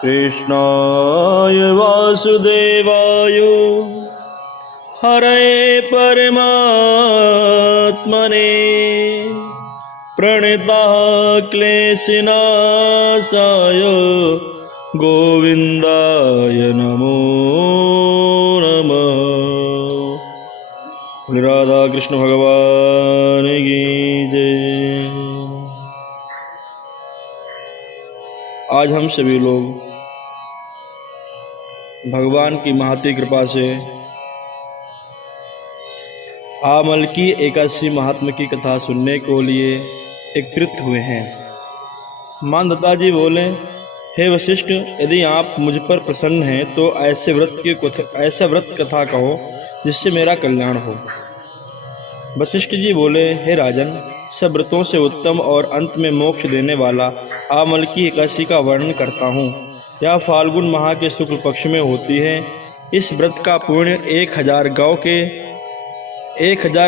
कृष्णाय वासुदेवाय हरये परमात्मने प्रणितः क्लेशनाशाय गोविंदाय नमो नमः। राधा कृष्ण भगवान की जय। आज हम सभी लोग भगवान की महती कृपा से आमलकी एकादशी महात्मा की कथा सुनने को लिए एकत्रित हुए हैं। मानदाता जी बोले, हे वशिष्ठ, यदि आप मुझ पर प्रसन्न हैं तो ऐसा व्रत कथा कहो जिससे मेरा कल्याण हो। वशिष्ठ जी बोले, हे राजन, सब व्रतों से उत्तम और अंत में मोक्ष देने वाला आमलकी एकादशी का वर्णन करता हूँ। यह फाल्गुन माह के शुक्ल पक्ष में होती है। इस व्रत का पुण्य 1000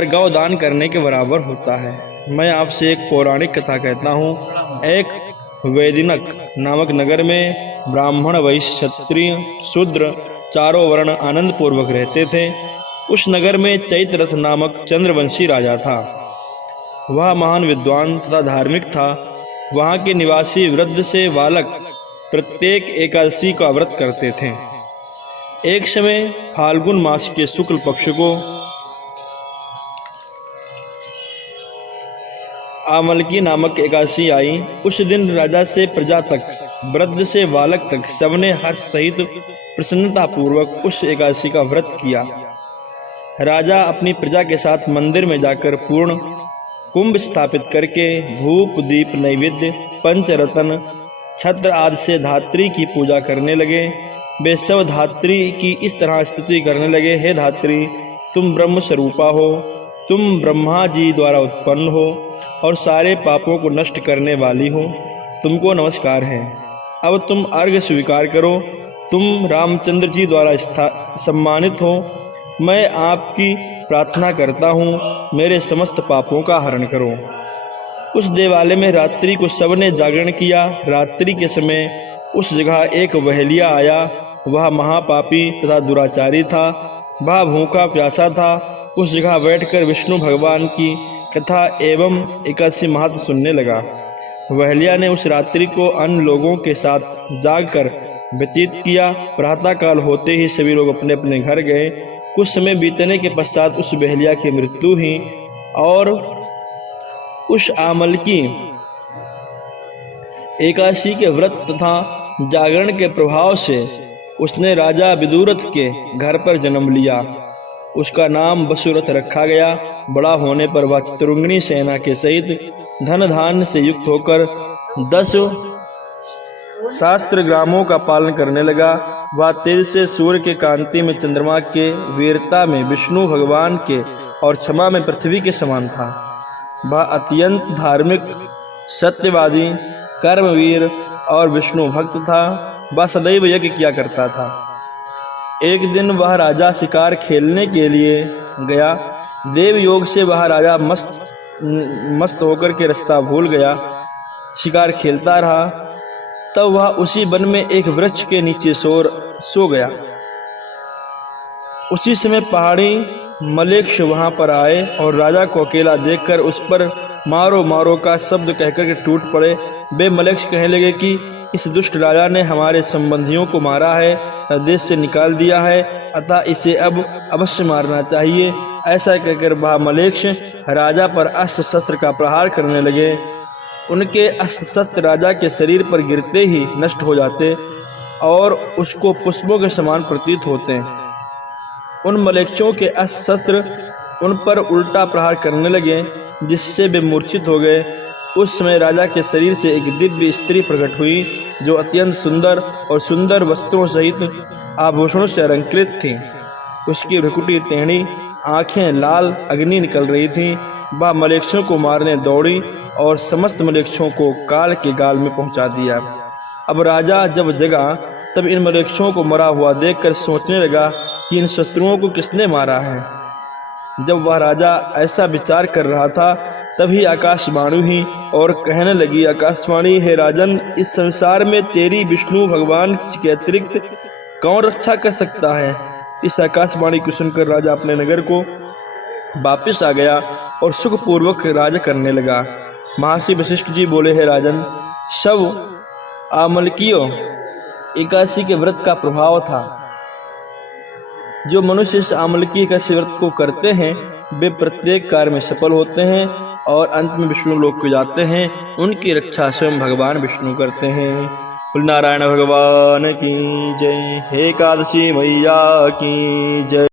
गौ दान करने के बराबर होता है। मैं आपसे एक पौराणिक कथा कहता हूँ। एक वैदिनक नामक नगर में ब्राह्मण, वैश्य, क्षत्रिय, शूद्र चारों वर्ण आनंद पूर्वक रहते थे। उस नगर में चैत्ररथ नामक चंद्रवंशी राजा था। वह महान विद्वान तथा धार्मिक था। वहाँ के निवासी वृद्ध से बालक प्रत्येक एकादशी का व्रत करते थे। एक समय फाल्गुन मास के शुक्ल पक्ष को आमलकी नामक एकादशी आई। उस दिन राजा से प्रजा तक, वृद्ध से बालक तक सबने हर्ष सहित प्रसन्नता पूर्वक उस एकादशी का व्रत किया। राजा अपनी प्रजा के साथ मंदिर में जाकर पूर्ण कुंभ स्थापित करके धूप, दीप, नैवेद्य, पंचरत्न, छत्र आदि से धात्री की पूजा करने लगे। वे सब धात्री की इस तरह स्तुति करने लगे, हे धात्री, तुम ब्रह्म स्वरूपा हो, तुम ब्रह्मा जी द्वारा उत्पन्न हो और सारे पापों को नष्ट करने वाली हो। तुमको नमस्कार है। अब तुम अर्घ्य स्वीकार करो। तुम रामचंद्र जी द्वारा सम्मानित हो। मैं आपकी प्रार्थना करता हूँ, मेरे समस्त पापों का हरण करो। उस देवालय में रात्रि को सबने जागरण किया। रात्रि के समय उस जगह एक वहेलिया आया। वह महापापी तथा दुराचारी था। वह भूखा प्यासा था। उस जगह बैठकर विष्णु भगवान की कथा एवं एकादशी महात्म सुनने लगा। वहेलिया ने उस रात्रि को अन्य लोगों के साथ जागकर व्यतीत किया। प्रातःकाल होते ही सभी लोग अपने अपने घर गए। कुछ समय बीतने के पश्चात उस बहलिया की मृत्यु हुई और उस आमलकी एकादशी के व्रत तथा जागरण के प्रभाव से उसने राजा विदुरथ के घर पर जन्म लिया। उसका नाम वसुरथ रखा गया। बड़ा होने पर वह चतुरंगिणी सेना के सहित धन धान्य से युक्त होकर 10 शास्त्र ग्रामों का पालन करने लगा। वह तेज से सूर्य के कांति में, चंद्रमा के वीरता में, विष्णु भगवान के और क्षमा में पृथ्वी के समान था। वह अत्यंत धार्मिक, सत्यवादी, कर्मवीर और विष्णु भक्त था। वह सदैव यज्ञ किया करता था। एक दिन वह राजा शिकार खेलने के लिए गया। देव योग से वह राजा मस्त होकर के रास्ता भूल गया। शिकार खेलता रहा। तब वह उसी वन में एक वृक्ष के नीचे सो गया। उसी समय पहाड़ी मलेक्ष वहां पर आए और राजा को अकेला देखकर उस पर मारो मारो का शब्द कहकर के टूट पड़े। वे मलेक्ष कहने लगे कि इस दुष्ट राजा ने हमारे संबंधियों को मारा है, देश से निकाल दिया है, अतः इसे अब अवश्य मारना चाहिए। ऐसा कहकर वह मलेक्ष राजा पर अस्त्र शस्त्र का प्रहार करने लगे। उनके अस्त्र शस्त्र राजा के शरीर पर गिरते ही नष्ट हो जाते और उसको पुष्पों के समान प्रतीत होते। उन मलेक्षों के अस्त्र शस्त्र उन पर उल्टा प्रहार करने लगे, जिससे वे मूर्छित हो गए। उस समय राजा के शरीर से एक दिव्य स्त्री प्रकट हुई, जो अत्यंत सुंदर और सुंदर वस्त्रों सहित आभूषणों से अलंकृत थी। उसकी भ्रुकुटी टेढ़ी, आंखें लाल अग्नि निकल रही थीं। वह मलेक्षों को मारने दौड़ी और समस्त मलेक्षों को काल के गाल में पहुंचा दिया। अब राजा जब जगा तब इन मलेक्षों को मरा हुआ देखकर सोचने लगा कि इन शत्रुओं को किसने मारा है। जब वह राजा ऐसा विचार कर रहा था तभी आकाशवाणी हुई और कहने लगी, आकाशवाणी, हे राजन, इस संसार में तेरी विष्णु भगवान के अतिरिक्त कौन रक्षा कर सकता है। इस आकाशवाणी को सुनकर राजा अपने नगर को वापस आ गया और सुखपूर्वक राज करने लगा। महर्षि वशिष्ठ जी बोले, हे राजन, सब आमलकियों एकादशी के व्रत का प्रभाव था। जो मनुष्य इस आमलकी एकादशी व्रत को करते हैं वे प्रत्येक कार्य में सफल होते हैं और अंत में विष्णु लोक को जाते हैं। उनकी रक्षा स्वयं भगवान विष्णु करते हैं। बोल नारायण भगवान की जय। हे एकादशी मैया की जय।